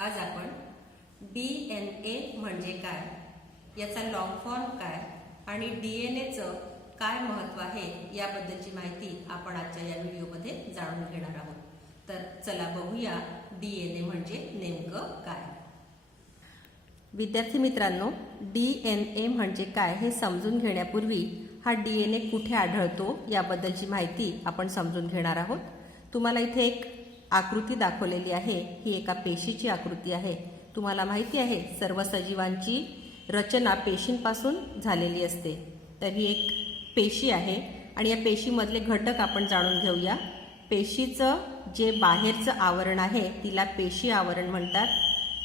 आज आपण DNA म्हणजे काय, याचा लॉंग फॉर्म काय आणि DNAचं काय महत्त्व आहे याबद्दलची माहिती आपण आजच्या या व्हिडिओमध्ये जाणून घेणार आहोत। तर चला बघूया DNA म्हणजे नेमकं काय। विद्यार्थी मित्रांनो, DNA म्हणजे काय हे समजून घेण्यापूर्वी हा DNA कुठे आढळतो याबद्दलची माहिती आपण समजून घेणार आहोत। तुम्हाला इथे एक आकृती दाखवलेली आहे, ही एका पेशीची आकृती आहे। तुम्हाला माहिती आहे सर्व सजीवांची रचना पेशींपासून झालेली असते। तर ही एक पेशी आहे आणि या पेशीमधले घटक आपण जाणून घेऊया। पेशीचं जे बाहेरचं आवरण आहे तिला पेशी आवरण म्हणतात।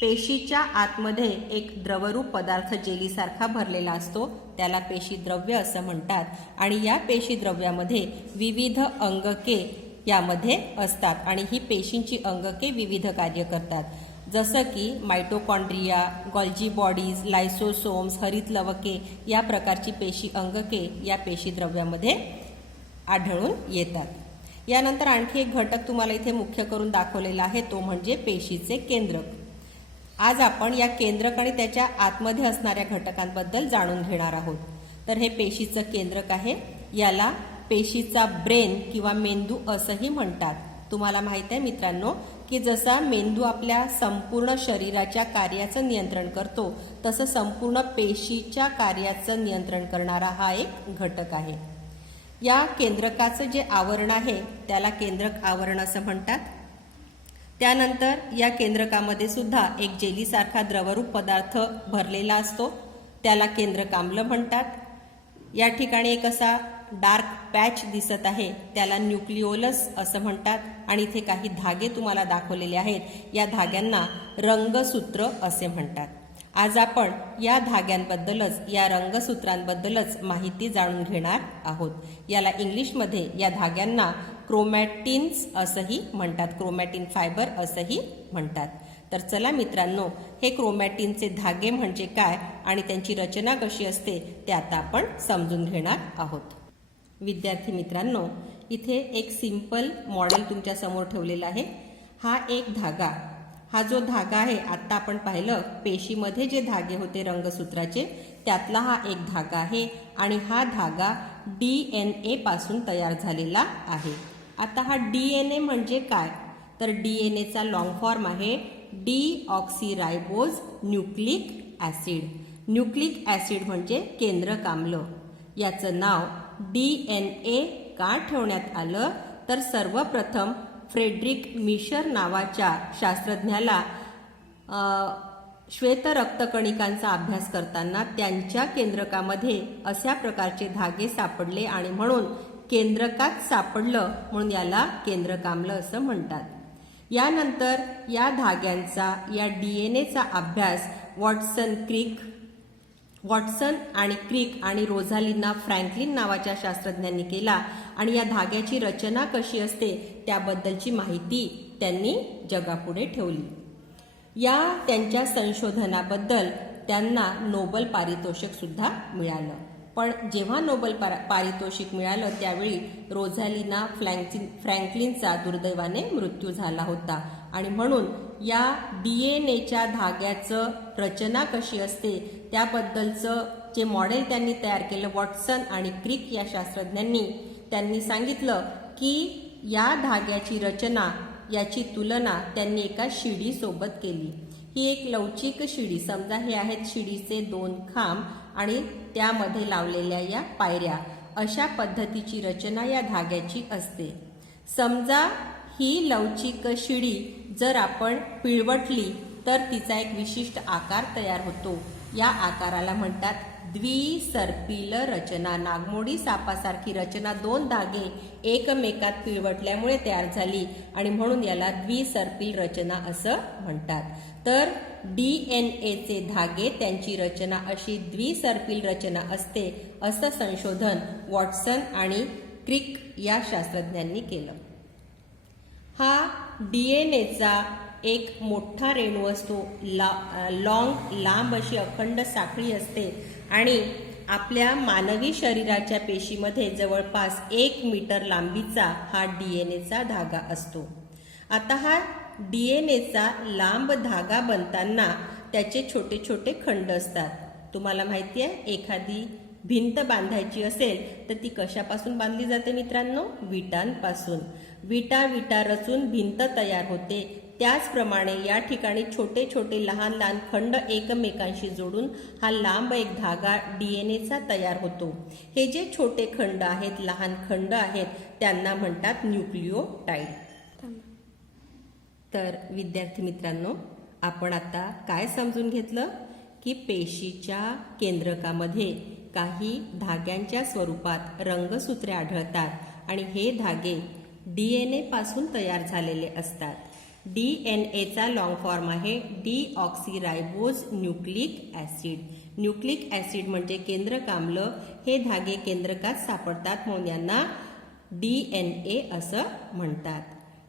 पेशीच्या आतमध्ये एक द्रवरूप पदार्थ जेलीसारखा भरलेला असतो, त्याला पेशी द्रव्य असं म्हणतात। आणि या पेशी द्रव्यामध्ये विविध अंगके यामध्ये असतात आणि ही पेशींची अंगके विविध कार्य करतात, जसं की माइटोकॉन्ड्रिया, गॉल्जी बॉडीज, लायसोसोम्स, हरित लवके या प्रकारची पेशी अंगके या पेशी द्रव्यामध्ये आढळून येतात। यानंतर आणखी एक घटक तुम्हाला इथे मुख्य करून दाखवलेला आहे, तो म्हणजे पेशीचे केंद्रक। आज आपण या केंद्रक आणि त्याच्या आतमध्ये असणाऱ्या घटकांबद्दल जाणून घेणार आहोत। तर हे पेशीचं केंद्रक आहे, याला पेशीचा ब्रेन किंवा मेंदू असंही म्हणतात। तुम्हाला माहित आहे मित्रांनो की जसा मेंदू आपल्या संपूर्ण शरीराच्या कार्याचं नियंत्रण करतो, तसं संपूर्ण पेशीच्या कार्याचं नियंत्रण करणारा हा एक घटक आहे। या केंद्रकाचं जे आवरण आहे त्याला केंद्रक आवरण असं म्हणतात। त्यानंतर या केंद्रकामध्ये सुद्धा एक जेलीसारखा द्रवरूप पदार्थ भरलेला असतो, त्याला केंद्रकाम्ल म्हणतात। या ठिकाणी एक असा डार्क पॅच दिसत आहे, त्याला न्यूक्लिओलस असं म्हणतात आणि इथे काही धागे तुम्हाला दाखवलेले आहेत, या धाग्यांना रंगसूत्र असे म्हणतात। आज आपण या धाग्यांबद्दलच, या रंगसूत्रांबद्दलच माहिती जाणून घेणार आहोत। याला इंग्लिशमध्ये या धाग्यांना क्रोमॅटिन्स असंही म्हणतात, क्रोमॅटिन फायबर असंही म्हणतात। तर चला मित्रांनो, हे क्रोमॅटिनचे धागे म्हणजे काय आणि त्यांची रचना कशी असते ते आता आपण समजून घेणार आहोत। विद्यार्थी मित्रांनो, इथे एक सिंपल मॉडेल तुमच्या समोर ठेवलेला आहे। हा एक धागा, हा जो धागा आहे आता आपण पाहिलं पेशीमध्ये जे धागे होते रंगसूत्राचे, त्यातला हा एक धागा आहे आणि हा धागा DNA पासून तयार झालेला आहे। आता हा DNA म्हणजे काय, तर DNAचा लॉंग फॉर्म आहे डीऑक्सीरायबोज न्यूक्लिक ॲसिड। न्यूक्लिक ॲसिड म्हणजे केंद्रक आम्ल। याचं नाव DNA का ठेवण्यात आलं, तर सर्वप्रथम फ्रेडरिक मिशर नावाच्या शास्त्रज्ञाला श्वेत रक्तकणिकांचा अभ्यास करताना त्यांच्या केंद्रकामध्ये अशा प्रकारचे धागे सापडले आणि म्हणून केंद्रकात सापडलं, म्हणून याला केंद्रकाम्ल असं म्हणतात। यानंतर या धाग्यांचा, या DNAचा अभ्यास वॉटसन आणि क्रिक आणि रोझालिना फ्रँकलिन नावाच्या शास्त्रज्ञांनी केला आणि या धाग्याची रचना कशी असते त्याबद्दलची माहिती त्यांनी जगापुढे ठेवली। या त्यांच्या संशोधनाबद्दल त्यांना नोबेल पारितोषिक सुद्धा मिळालं। पण जेव्हा नोबेल पारितोषिक मिळालं त्यावेळी रोझालिना फ्रँकलिनचा दुर्दैवाने मृत्यू झाला होता आणि म्हणून या DNAच्या धाग्याचं रचना कशी असते त्याबद्दलचं जे मॉडेल त्यांनी तयार केलं, वॉटसन आणि क्रिक या शास्त्रज्ञांनी, त्यांनी सांगितलं की या धाग्याची रचना, याची तुलना त्यांनी एका शिडीसोबत केली। ही एक लवचिक शिडी, समजा हे आहेत शिडीचे 2 खांब आणि त्यामध्ये लावलेल्या या पायऱ्या, अशा पद्धतीची रचना या धाग्याची असते। समजा ही लवचिक शिडी जर आपण पिळवटली तर तिचा एक विशिष्ट आकार तयार होतो, या आकाराला म्हणतात द्विसर्पिल रचना। नागमोडी सापासारखी रचना 2 धागे एकमेकात पिळवटल्यामुळे तयार झाली आणि म्हणून याला द्विसर्पिल रचना असं म्हणतात। तर DNAचे धागे, त्यांची रचना अशी द्विसर्पिल रचना असते, असं संशोधन वॉटसन आणि क्रिक या शास्त्रज्ञांनी केलं। हा DNAचा एक मोठा रेणू असतो, लांब अशी अखंड साखळी असते आणि आपल्या मानवी शरीराच्या पेशीमध्ये जवळपास 1 मीटर लांबीचा हा DNAचा धागा असतो। आता हा डीएनएचा लांब धागा बनताना त्याचे छोटे छोटे खंड असतात. तुम्हाला माहिती आहे, एखादी भिंत बांधायची असेल तर ती कशापासून बांधली जाते मित्रांनो? विटांपासून. विटा रचून भिंत तयार होते. त्याचप्रमाणे या ठिकाणी छोटे छोटे लहान लहान खंड एकमेकांशी जोडून हा लांब एक धागा डीएनएचा तयार होतो. हे जे छोटे खंड आहेत, लहान खंड आहेत, त्यांना म्हणतात न्यूक्लियोटाइड. तर विद्यार्थी मित्रांनो, आपण आता काय समजून घेतलं की पेशीच्या केंद्रकामध्ये काही धाग्यांच्या स्वरूपात रंगसूत्रे आढळतात आणि हे धागे डीएनए पासून तयार झालेले असतात. डीएनएचा लॉंग फॉर्म आहे डीऑक्सीरायबोज न्यूक्लिक ॲसिड. न्यूक्लिक ॲसिड म्हणजे केंद्रकाम्ल. हे धागे केंद्रकात सापडतात म्हणून यांना डीएनए असं म्हणतात.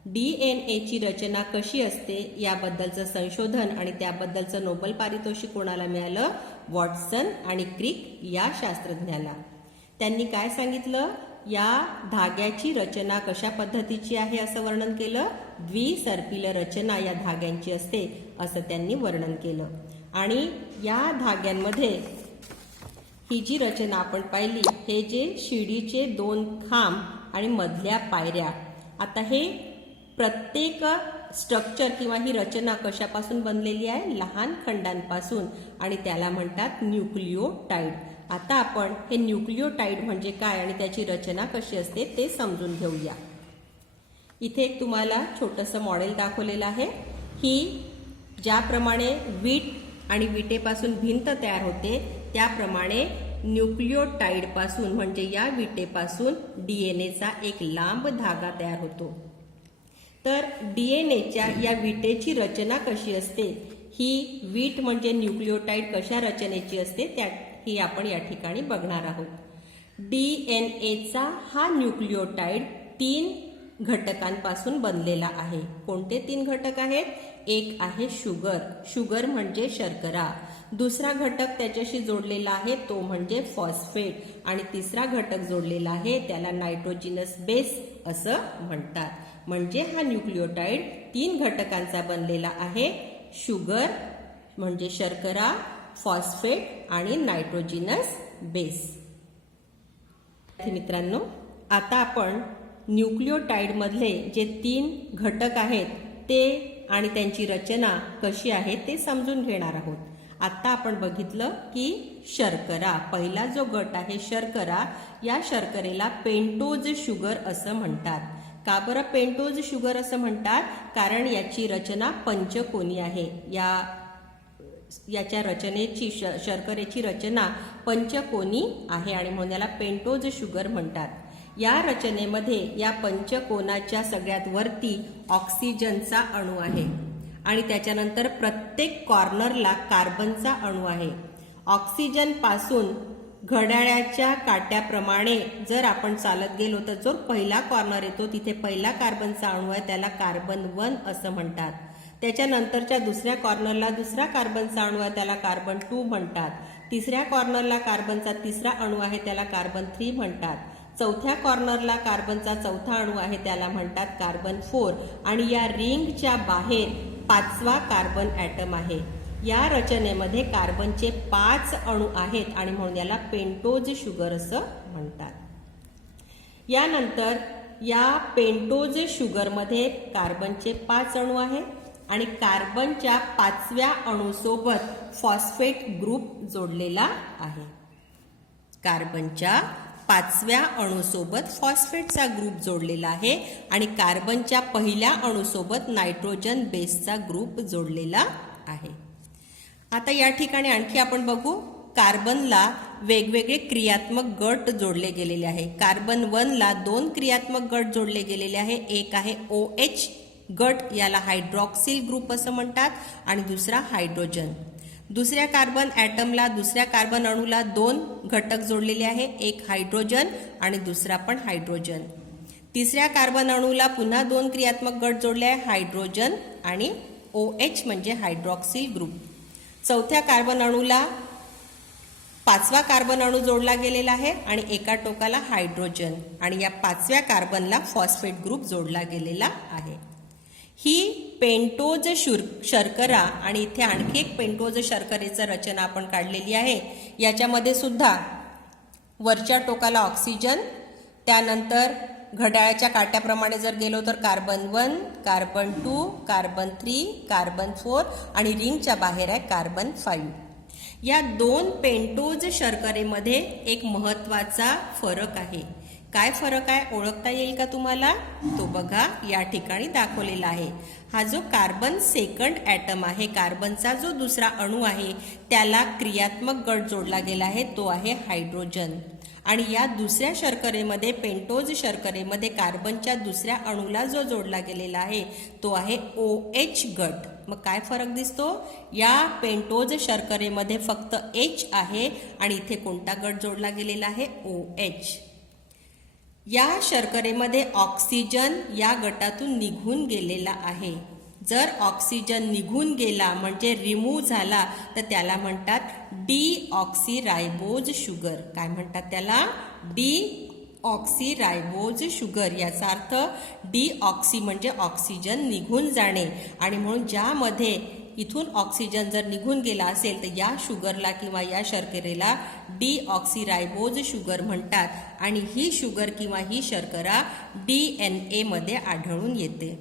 डीएनएची रचना कशी असते याबद्दलचं संशोधन आणि त्याबद्दलचं नोबेल पारितोषिक कोणाला मिळालं? वॉटसन आणि क्रिक या शास्त्रज्ञाला. त्यांनी काय सांगितलं? या धाग्याची रचना कशा पद्धतीची आहे असं वर्णन केलं. द्विसर्पिल रचना या धाग्यांची असते असं त्यांनी वर्णन केलं. आणि या धाग्यांमध्ये ही जी रचना आपण पाहिली, हे जे शिडीचे 2 खांब आणि मधल्या पायऱ्या, आता हे प्रत्येक स्ट्रक्चर किंवा ही रचना कशापासून बनलेली आहे? लहान खंडांपासून, आणि त्याला म्हणतात न्यूक्लियोटाइड. आता आपण हे न्यूक्लियोटाइड म्हणजे काय आणि त्याची रचना कशी असते ते समजून घेऊया. इथे एक तुम्हाला छोटंसं मॉडेल दाखवलेलं आहे. ही ज्याप्रमाणे वीट आणि विटेपासून भिंत तयार होते त्याप्रमाणे न्यूक्लियोटाइड पासून म्हणजे या विटेपासून डीएनएचा एक लांब धागा तयार होतो. तर डीएनएच्या या विटेची रचना कशी असते, ही वीट म्हणजे न्यूक्लियोटाइड कशा रचनेची असते ही आपण या ठिकाणी बघणार आहोत. डीएनएचा हा न्यूक्लियोटाइड 3 घटकांपासून बनलेला आहे. कोणते 3 घटक आहेत? एक आहे शुगर. शुगर म्हणजे शर्करा. दुसरा घटक त्याच्याशी जोडलेला आहे तो म्हणजे फॉस्फेट. आणि तिसरा घटक जोडलेला आहे त्याला नायट्रोजिनस बेस असं म्हणतात. म्हणजे हा न्यूक्लियोटाइड 3 घटकांचा बनलेला आहे. शुगर म्हणजे शर्करा, फॉस्फेट आणि नायट्रोजिनस बेस. मित्रांनो, आता आपण न्यूक्लियोटाइड मधले जे 3 घटक आहेत ते आणि त्यांची रचना कशी आहे ते समजून घेणार आहोत. आता आपण बघितलं की शर्करा, पहिला जो गट आहे शर्करा, या शर्करेला पेंटोज शुगर असं म्हणतात. का बरं पेंटोज शुगर असं म्हणतात? कारण याची रचना पंचकोनी आहे. याच्या रचनेची शर्करेची रचना पंचकोनी आहे आणि म्हणून याला पेंटोज शुगर म्हणतात. या रचनेमध्ये या पंचकोनाच्या सगळ्यात वरती ऑक्सिजनचा अणू आहे आणि त्याच्यानंतर प्रत्येक कॉर्नरला कार्बनचा अणू आहे. ऑक्सिजन पासून घड्याळाच्या काट्याप्रमाणे जर आपण चालत गेलो तर जो पहिला कॉर्नर येतो तिथे पहिला कार्बनचा अणू आहे त्याला कार्बन 1 असं म्हणतात. त्याच्यानंतरच्या दुसऱ्या कॉर्नरला दुसरा कार्बनचा अणू आहे त्याला कार्बन 2 म्हणतात. तिसऱ्या कॉर्नरला कार्बनचा तिसरा अणू आहे त्याला कार्बन 3 म्हणतात. चौथ्या कॉर्नरला कार्बनचा चौथा अणू आहे त्याला म्हणतात कार्बन 4. आणि या रिंगच्या बाहेर 5वा कार्बन ॲटम आहे. या रचनेमध्ये कार्बनचे 5 अणू आहेत आणि म्हणून याला पेंटोज शुगर असं म्हणतात. यानंतर या पेंटोज शुगरमध्ये कार्बनचे 5 अणू आहेत आणि कार्बनच्या 5व्या अणूसोबत फॉस्फेट ग्रुप जोडलेला आहे. कार्बनच्या 5व्या अणूसोबत फॉस्फेटचा ग्रुप जोडलेला आहे आणि कार्बनच्या पहिल्या अणूसोबत नायट्रोजन बेसचा ग्रुप जोडलेला आहे. आता या ठिकाणी आणखी आपण बघू, कार्बनला वेगवेगळे क्रियात्मक गट जोडले गेलेले आहे. कार्बन 1ला 2 क्रियात्मक गट जोडले गेलेले आहे. एक आहे OH गट, याला हायड्रॉक्सिल ग्रुप असं म्हणतात, आणि दुसरा हायड्रोजन. दुसऱ्या कार्बन ॲटमला, दुसऱ्या कार्बन अणूला 2 घटक जोडलेले आहे, एक हायड्रोजन आणि दुसरा पण हायड्रोजन. तिसऱ्या कार्बन अणूला पुन्हा 2 क्रियात्मक गट जोडले आहे, हायड्रोजन आणि OH म्हणजे हायड्रॉक्सिल ग्रुप. चौथ्या कार्बन अणूला 5वा कार्बन अणू जोडला गेलेला आहे आणि एका टोकाला हायड्रोजन, आणि या 5व्या कार्बनला फॉस्फेट ग्रुप जोडला गेलेला आहे. ही पेंटोज शर्करा आणि इथे आणखी एक पेंटोज शर्करेचं रचना आपण काढलेली आहे. याच्यामध्ये सुद्धा वरच्या टोकाला ऑक्सिजन, त्यानंतर घड्याळाच्या काट्याप्रमाणे जर गेलो तर कार्बन 1, कार्बन 2, कार्बन 3, कार्बन 4 आणि रिंगच्या बाहेर आहे कार्बन 5. या 2 पेंटोज शर्करेमध्ये एक महत्त्वाचा फरक आहे. काय फरक आहे ओळखता येईल का तुम्हाला? तो बघा या ठिकाणी दाखवलेला आहे. हा जो कार्बन सेकंड ॲटम आहे, कार्बनचा जो दुसरा अणू आहे, त्याला क्रियात्मक गट जोडला गेला आहे, तो आहे हायड्रोजन. आणि या दुसऱ्या शर्करेमध्ये, पेंटोज शर्करेमध्ये कार्बनच्या दुसऱ्या अणूला जो जोडला गेलेला आहे तो आहे OH गट. मग काय फरक दिसतो? या पेंटोज शर्करेमध्ये फक्त H आहे आणि इथे कोणता गट जोडला गेलेला आहे? OH. या शर्करेमध्ये ऑक्सिजन या गटातून निघून गेलेला आहे. जर ऑक्सिजन निघून गेला म्हणजे रिमूव्ह झाला तर त्याला म्हणतात डीऑक्सीरायबोज शुगर. काय म्हणतात त्याला? डीऑक्सीरायबोज शुगर. याचा अर्थ डीऑक्सी म्हणजे ऑक्सिजन निघून जाणे, आणि म्हणून ज्यामध्ये इथून ऑक्सिजन जर निघून गेला असेल तर या शुगरला किंवा या शर्करेला डीऑक्सीरायबोज शुगर म्हणतात. आणि ही शुगर किंवा ही शर्करा DNA मध्ये आढळून येते.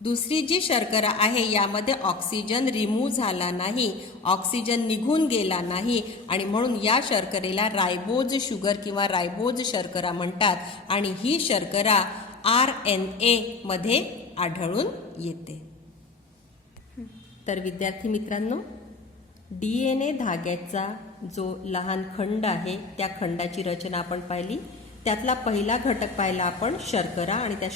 दुसरी जी शर्करा आहे यामध्ये ऑक्सिजन रिमूव्ह झाला नाही, ऑक्सिजन निघून गेला नाही, आणि म्हणून या शर्करेला रायबोज शुगर किंवा रायबोज शर्करा म्हणतात. आणि ही शर्करा RNA मध्ये आढळून येते. तर विद्यार्थी मित्रांनो, DNA धाग्याचा जो लहान खंड आहे त्या खंडाची रचना आपण पाहिली. त्यातला पहिला घटक पाहिला आपण शर्करा, आणि त्या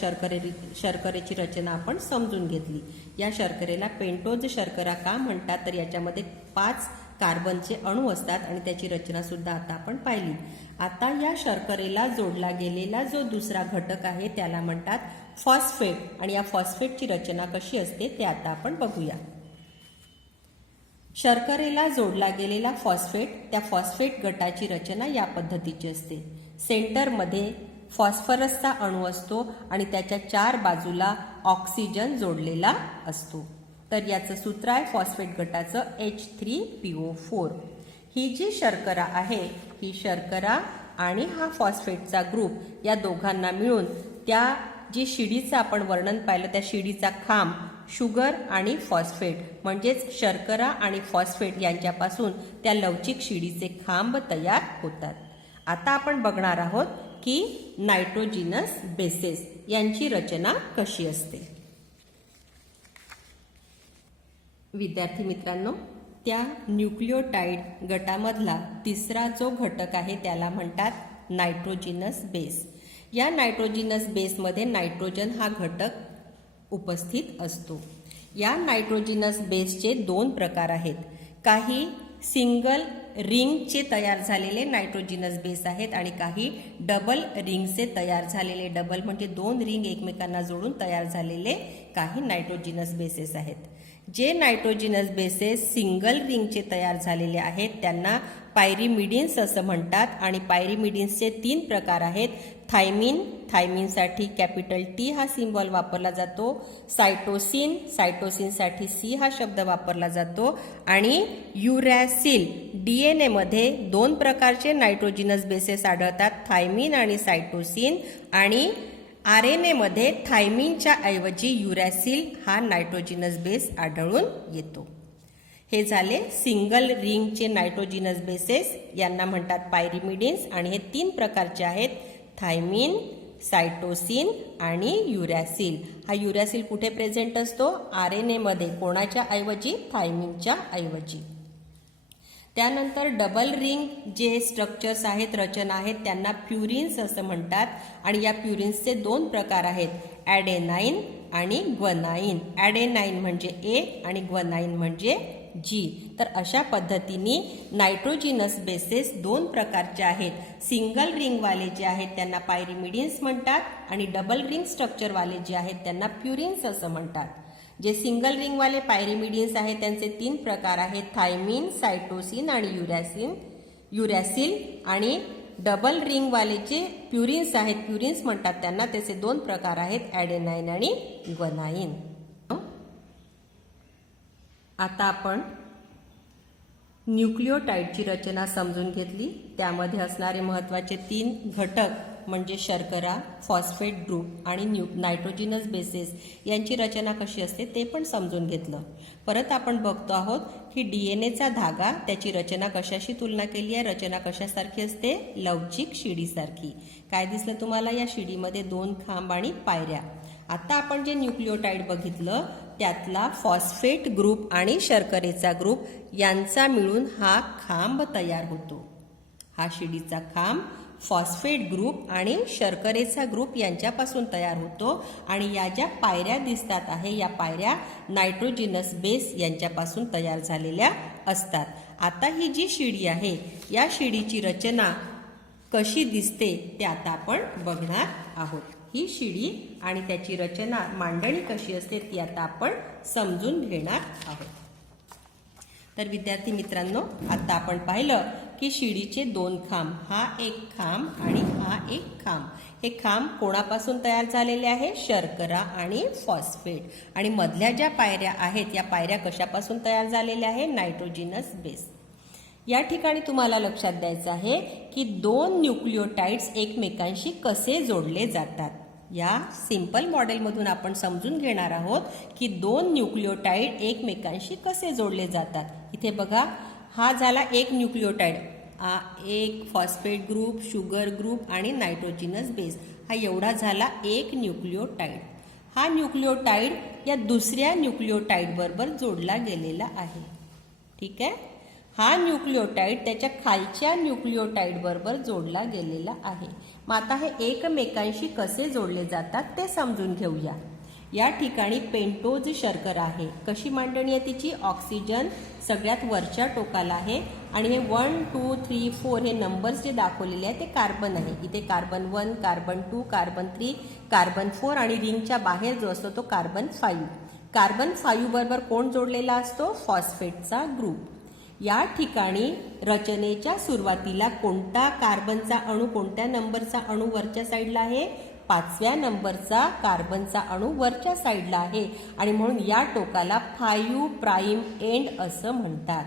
शर्करेची रचना आपण समजून घेतली. या शर्करेला पेंटोज शर्करा का म्हणतात तर याच्यामध्ये 5 कार्बनचे अणू असतात आणि त्याची रचना सुद्धा आता आपण पाहिली. आता या शर्करेला जोडला गेलेला जो दुसरा घटक आहे त्याला म्हणतात फॉस्फेट, आणि या फॉस्फेटची रचना कशी असते ते आता आपण बघूया. शर्करेला जोडला गेलेला फॉस्फेट, त्या फॉस्फेट गटाची रचना या पद्धतीची असते. सेंटरमध्ये फॉस्फरसचा अणू असतो आणि त्याच्या 4 बाजूला ऑक्सिजन जोडलेला असतो. तर याचं सूत्र आहे फॉस्फेट गटाचं H3PO4. ही जी शर्करा आहे, ही शर्करा आणि हा फॉस्फेटचा ग्रुप या दोघांना मिळून त्या जी शिडीचं आपण वर्णन पाहिलं त्या शिडीचा खांब शुगर आणि फॉस्फेट म्हणजेच शर्करा आणि फॉस्फेट यांच्यापासून त्या लवचिक शिडीचे खांब तयार होतात. आता आपण बघणार आहोत की नायट्रोजिनस बेसेस यांची रचना कशी असते. विद्यार्थी मित्रांनो, त्या न्यूक्लियोटाइड गटामधला तिसरा जो घटक आहे त्याला म्हणतात नायट्रोजिनस बेस. या नायट्रोजिनस बेसमध्ये नायट्रोजन हा घटक उपस्थित असतो. या नायट्रोजिनस बेसचे 2 प्रकार आहेत. काही सिंगल रिंगचे तयार झालेले नायट्रोजिनस बेस आहेत आणि काही डबल रिंगचे तयार झालेले, डबल म्हणजे 2 रिंग एकमेकांना जोडून तयार झालेले काही नायट्रोजिनस बेसेस आहेत. जे नायट्रोजिनस बेसेस सिंगल रिंगचे तयार झालेले आहेत त्यांना पायरिमिडिन्स असं म्हणतात. आणि पायरिमिडिन्सचे 3 प्रकार आहेत. थायमिन, थायमिनसाठी कॅपिटल T हा सिंबॉल वापरला जातो. सायटोसिन, सायटोसिनसाठी C हा शब्द वापरला जातो. आणि युरॅसिल, DNA मध्ये 2 प्रकारचे नायट्रोजिनस बेसेस आढळतात, थायमिन आणि सायटोसिन. आणि RNA मध्ये थायमिनच्या ऐवजी युरॅसिल हा नायट्रोजिनस बेस आढळून येतो. हे झाले सिंगल रिंगचे नायट्रोजिनस बेसेस, यांना म्हणतात पायरिमिडिन्स. आणि हे 3 प्रकारचे आहेत, थायमिन, सायटोसिन आणि युरॅसिल. हा युरॅसिल कुठे प्रेझेंट असतो? RNA मध्ये. कोणाच्या ऐवजी? थायमिनच्या ऐवजी. त्यानंतर डबल रिंग जे स्ट्रक्चर्स आहेत, रचना आहेत, त्यांना प्युरिन्स असं म्हणतात. आणि या प्युरिन्सचे 2 प्रकार आहेत, ॲडेनाइन आणि ग्वनाइन. ॲडेनाइन म्हणजे A आणि ग्वनाइन म्हणजे G. तर अशा पद्धतीने नायट्रोजिनस बेसेस 2 प्रकारचे आहेत. सिंगल रिंगवाले जे आहेत त्यांना पायरिमिडिन्स म्हणतात आणि डबल रिंग स्ट्रक्चरवाले जे आहेत त्यांना प्युरिन्स असं म्हणतात. जे सिंगल रिंगवाले पायरिमिडिन्स आहेत त्यांचे 3 प्रकार आहेत, थायमिन, सायटोसिन आणि युरॅसिल. आणि डबल रिंगवाले जे प्युरिन्स आहेत, प्युरिन्स म्हणतात त्यांना, त्याचे दोन प्रकार आहेत, ॲडेनाईन आणि ग्वानाईन. आता आपण न्यूक्लियोटाइडची रचना समजून घेतली. त्यामध्ये असणारे महत्त्वाचे 3 घटक म्हणजे शर्करा, फॉस्फेट ग्रुप आणि नायट्रोजिनस बेसेस यांची रचना कशी असते ते पण समजून घेतलं. परत आपण बघतो आहोत की डीएनएचा धागा, त्याची रचना कशाशी तुलना केली आहे. रचना कशासारखी असते? लवचिक शिडीसारखी. काय दिसलं तुम्हाला? या शिडीमध्ये 2 खांब आणि पायऱ्या. आता आपण जे न्यूक्लियोटाइड बघितलं त्यातला फॉस्फेट ग्रुप आणि शर्करेचा ग्रुप यांचा मिळून हा खांब तयार होतो. हा शिडीचा खांब फॉस्फेट ग्रुप आणि शर्करेचा ग्रुप यांच्यापासून तयार होतो आणि या ज्या पायऱ्या दिसतात आहे, या पायऱ्या नायट्रोजिनस बेस यांच्यापासून तयार झालेल्या असतात. आता ही जी शिडी आहे, या शिडीची रचना कशी दिसते ते आता आपण बघणार आहोत. ही शिडी आणि त्याची रचना, मांडणी कशी असते ती आता आपण समजून घेणार आहोत. तर विद्यार्थी मित्रांनो, आता आपण पाहिलं की शिडीचे 2 खांब, हा एक खांब आणि हा एक खांब. हे खांब कोणापासून तयार झालेले आहे? शर्करा आणि फॉस्फेट. आणि मधल्या ज्या पायऱ्या आहेत, या पायऱ्या कशापासून तयार झालेल्या आहे? नायट्रोजिनस बेस. या ठिकाणी तुम्हाला लक्षात द्यायचं आहे की 2 न्यूक्लियोटाइड्स एकमेकांशी कसे जोडले जातात. या सिंपल मॉडेलमधून आपण समजून घेणार आहोत की 2 न्यूक्लियोटाइड एकमेकांशी कसे जोडले जातात. इथे बघा, हा झाला एक न्यूक्लियोटाइड, एक फॉस्फेट ग्रुप, शुगर ग्रुप आणि नायट्रोजिनस बेस. हा एवढा झाला एक न्यूक्लियोटाइड. हा न्यूक्लियोटाइड या दुसऱ्या न्यूक्लियोटाइड बरोबर जोडला गेलेला आहे. ठीक आहे. हा न्यूक्लियोटाइड त्याच्या खालच्या न्यूक्लियोटाइड बरोबर जोडला गेलेला आहे. मग आता हे एकमेकांशी कसे जोडले जातात ते समजून घेऊया. या ठिकाणी पेंटोज शर्करा आहे. कशी मांडणी आहे तिची? ऑक्सिजन सगळ्यात वरच्या टोकाला आहे आणि हे 1, 2, 3, 4 हे नंबर्स जे दाखवलेले आहेत ते कार्बन आहे. इथे कार्बन 1, कार्बन 2, कार्बन 3, कार्बन 4 आणि रिंगच्या बाहेर जो असतो तो कार्बन 5. कार्बन 5 बरोबर कोण जोडलेला असतो? फॉस्फेटचा ग्रुप. या ठिकाणी रचनेच्या सुरुवातीला कोणता कार्बनचा अणू, कोणत्या नंबरचा अणू वरच्या साईडला आहे? 5व्या नंबरचा कार्बनचा अणू वरच्या साईडला आहे आणि म्हणून या टोकाला 5 प्राइम एंड असं म्हणतात.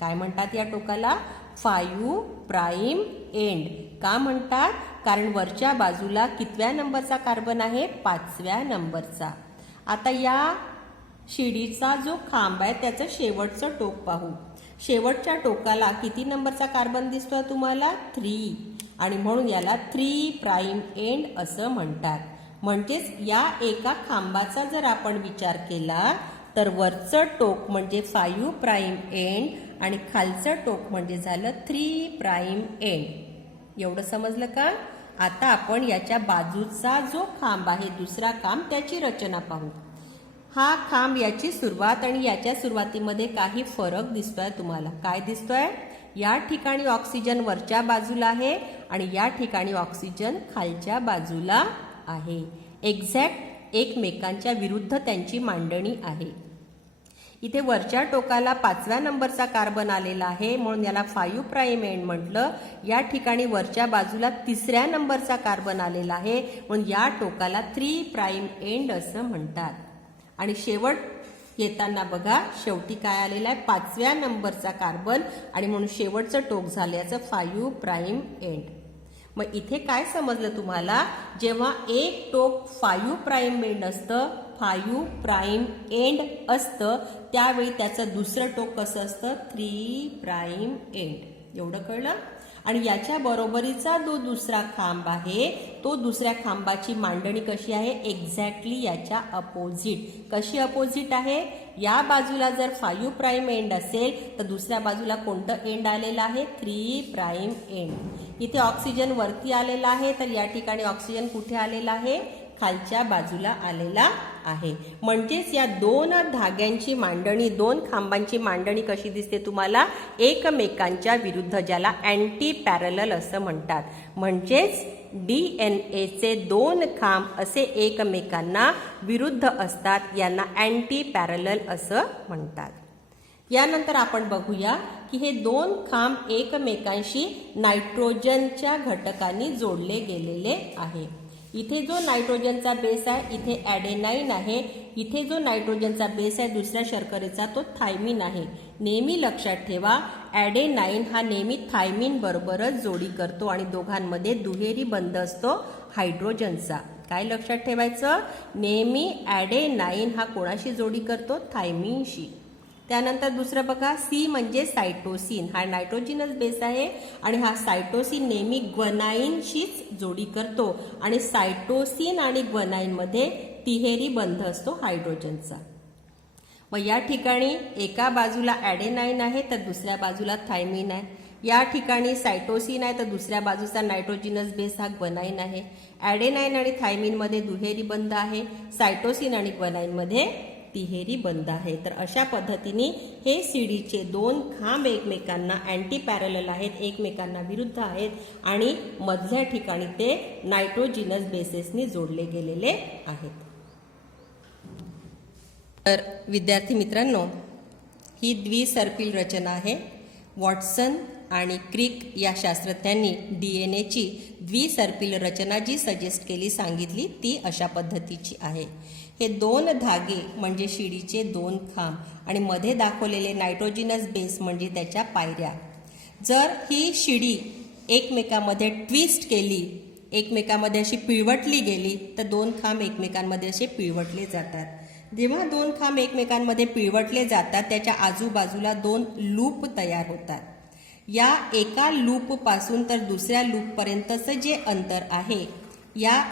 काय म्हणतात या टोकाला? 5 प्राइम एंड. का म्हणतात? कारण वरच्या बाजूला कितव्या नंबरचा कार्बन आहे? 5व्या नंबरचा. आता या शिडीचा जो खांब आहे त्याचं शेवटचं टोक पाहू. शेवटच्या टोकाला किती नंबरचा कार्बन दिसतोय तुम्हाला? 3. आणि म्हणून याला 3 प्राइम एंड असं म्हणतात. म्हणजेच या एका खांबाचा जर आपण विचार केला तर वरचं टोक म्हणजे 5 प्राइम एंड आणि खालचं टोक म्हणजे झालं 3 प्राइम एंड. एवढं समजलं का? आता आपण याच्या बाजूचा जो खांब आहे, दुसरा खांब, त्याची रचना पाहू. हा खांब, याची सुरुवात आणि याच्या सुरुवातीमध्ये काही फरक दिसतोय तुम्हाला. काय दिसतोय? या ठिकाणी ऑक्सिजन वरच्या बाजूला आहे आणि या ठिकाणी ऑक्सिजन खालच्या बाजूला आहे. एक्झॅक्ट एकमेकांच्या विरुद्ध त्यांची मांडणी आहे. इथे वरच्या टोकाला 5व्या नंबरचा कार्बन आलेला आहे म्हणून याला 5 प्राइम एंड म्हटलं. या ठिकाणी वरच्या बाजूला 3ऱ्या नंबरचा कार्बन आलेला आहे म्हणून या टोकाला 3 प्राइम एंड असं म्हणतात. आणि शेवट येताना बघा, शेवटी काय आलेला आहे? 5व्या नंबरचा कार्बन आणि म्हणून शेवटचं टोक झालं याचं 5 प्राइम एंड. मग इथे काय समजलं तुम्हाला? जेव्हा एक टोक 5 प्राइम एंड असतं, 5 प्राइम एंड असतं, त्यावेळी त्याचं दुसरं टोक कसं असतं? 3 प्राइम एंड. एवढं कळलं? आणि याच्या बरोबरीचा जो दुसरा खांब आहे तो दुसऱ्या खांबाची मांडणी कशी आहे? एक्झॅक्टली याच्या अपोजिट. कशी अपोजिट आहे? या बाजूला जर 5 प्राइम एंड असेल तर दुसऱ्या बाजूला कोणतं एंड आलेलं आहे? 3 प्राइम एंड. इथे ऑक्सिजन वरती आलेला आहे तर या ठिकाणी ऑक्सिजन कुठे आलेला आहे? खालच्या बाजूला आलेला आहे. म्हणजेच या 2 धाग्यांची मांडणी, 2 खांबांची मांडणी कशी दिसते तुम्हाला? एकमेकांच्या विरुद्ध, ज्याला अँटी पॅरलल असं म्हणतात. म्हणजेच डीएनएचे 2 खांब असे एकमेकांना विरुद्ध असतात, यांना अँटी पॅरलल असं म्हणतात. यानंतर आपण बघूया की हे दोन खांब एकमेकांशी नायट्रोजनच्या घटकांनी जोडले गेलेले आहे. इथे जो नायट्रोजनचा बेस आहे इथे ॲडेनाईन आहे. इथे जो नायट्रोजनचा बेस आहे दुसऱ्या शर्करेचा तो थायमिन आहे. नेहमी लक्षात ठेवा ॲडेनाईन हा नेहमी थायमिन बरोबरच जोडी करतो आणि दोघांमध्ये दुहेरी बंध असतो हायड्रोजनचा. काय लक्षात ठेवायचं, नेहमी ॲडेनाईन हा कोणाशी जोडी करतो, थायमिनशी. त्यानंतर दुसरं बघा, सी म्हणजे सायटोसिन. हा नायट्रोजिनस बेस आहे आणि हा सायटोसिन नेहमी ग्वनाईनशीच जोडी करतो आणि सायटोसिन आणि ग्वनाईनमध्ये तिहेरी बंध असतो हायड्रोजनचा. मग या ठिकाणी एका बाजूला ॲडेनाईन आहे तर दुसऱ्या बाजूला थायमिन आहे. या ठिकाणी सायटोसिन आहे तर दुसऱ्या बाजूचा नायट्रोजिनस बेस हा ग्वनाईन आहे. ॲडेनाईन आणि थायमिनमध्ये दुहेरी बंध आहे, सायटोसिन आणि ग्वनाईनमध्ये तिहेरी बंध आहे. तर अशा पद्धतीने हे सीडीचे दोन खांब एकमेकांना अँटी पॅरलल आहेत, एकमेकांना विरुद्ध आहेत आणि मधल्या ठिकाणी ते नायट्रोजिनस बेसेसनी जोडले गेलेले आहेत. तर विद्यार्थी मित्रांनो, ही द्विसर्पिल रचना आहे. वॉटसन आणि क्रिक या शास्त्रज्ञांनी डीएनएची द्विसर्पिल रचना जी सजेस्ट केली सांगितली ती अशा पद्धतीची आहे. हे दोन धागे म्हणजे शिडीचे दोन खांब आणि मध्ये दाखवलेले नायट्रोजिनस बेस म्हणजे त्याच्या पायऱ्या. जर ही शिडी एकमेकांमध्ये ट्विस्ट केली, एकमेकांमध्ये अशी पिळवटली गेली तर दोन खांब एकमेकांमध्ये असे पिळवटले जातात. जेव्हा दोन खांब एकमेकांमध्ये पिळवटले जातात त्याच्या आजूबाजूला दोन लूप तयार होतात. या एका लूपपासून तर दुसऱ्या लूपपर्यंतचं जे अंतर आहे, या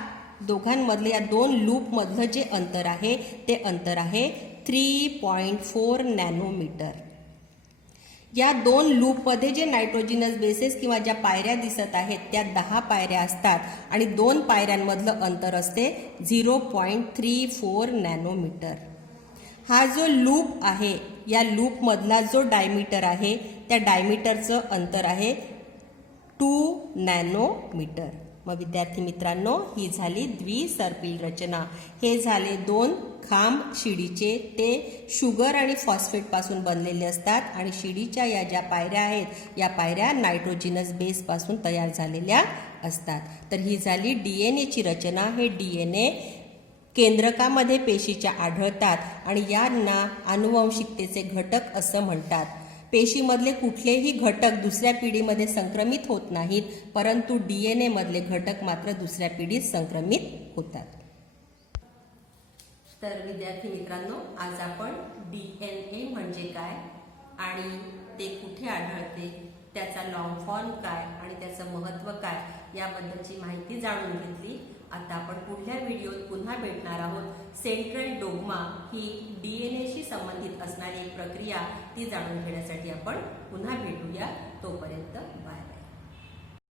दोघांमधलं या दोन लूपमधलं जे अंतर आहे ते अंतर आहे 3.4 नॅनोमीटर. या दोन लूपमध्ये जे नायट्रोजिनस बेसेस किंवा ज्या पायऱ्या दिसत आहेत त्या 10 पायऱ्या असतात आणि दोन पायऱ्यांमधलं अंतर असते 0.34 नॅनोमीटर. हा जो लूप आहे या लूपमधला जो डायमीटर आहे त्या डायमीटरचं अंतर आहे 2 नॅनोमीटर. मग विद्यार्थी मित्रांनो, ही झाली द्विसर्पिल रचना. हे झाले दोन खांब शिडीचे, ते शुगर आणि फॉस्फेटपासून बनलेले असतात आणि शिडीच्या या ज्या पायऱ्या आहेत या पायऱ्या नायट्रोजिनस बेसपासून तयार झालेल्या असतात. तर ही झाली डीएनएची रचना. हे डीएनए केंद्रकामध्ये पेशीच्या आढळतात आणि यांना आनुवंशिकतेचे घटक असं म्हणतात. पेशीमधले कुठलेही घटक दुसऱ्या पिढीमध्ये संक्रमित होत नाहीत, परंतु डीएनए मधले घटक मात्र दुसऱ्या पिढीत संक्रमित होतात. तर विद्यार्थी मित्रांनो, आज आपण डीएनए म्हणजे काय आणि ते कुठे आढळते, त्याचा लॉंग फॉर्म काय आणि त्याचं महत्त्व काय याबद्दलची माहिती जाणून घेतली. आता आपण पुढल्या व्हिडिओत पुन्हा भेटणार आहोत. सेंट्रल डोग्मा ही डीएनएशी संबंधित असणारी एक प्रक्रिया ती जाणून घेण्यासाठी आपण पुन्हा भेटूया. तोपर्यंत बाय.